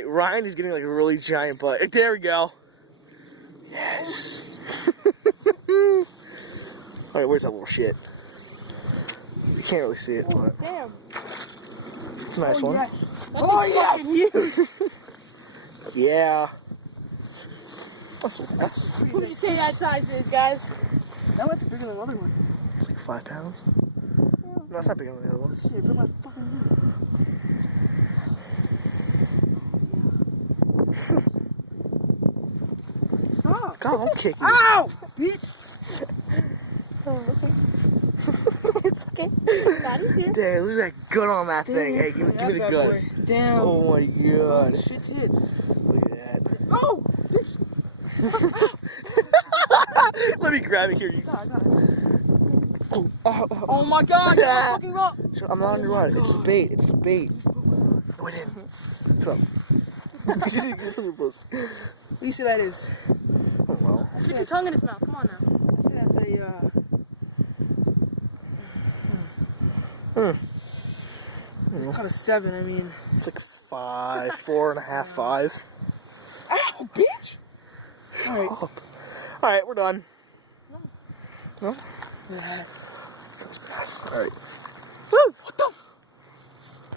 Ryan is getting like a really giant butt. There we go. Yes. Alright, where's that little shit? You can't really see it, but Damn. it's a nice one. Yes. Oh, yes! Yeah. What would you say that size is, guys? That might be bigger than the other one. It's like 5 pounds. No, it's not bigger than the other one. Shit, put my fucking root. Stop! God, don't kick me. Ow! Bitch! It's okay. Daddy's here. Damn, look at that gun on that thing. Hey, give me the That gun. boy. Damn. Oh my god. Shit hits. Look at that. Oh! Bitch! Let me grab it here. You... I got it. Oh my god! You're fucking up! I'm not on your rod. It's the bait. It's the bait. Go in. Come on. What do you say that is? Oh, well. Stick your tongue in his mouth. Come on now. I say that's a, It's kind of 7, I mean. It's like 5, 4.5, 5. Ow, bitch! Alright. Alright, we're done. No? Yeah. Alright. Woo! What the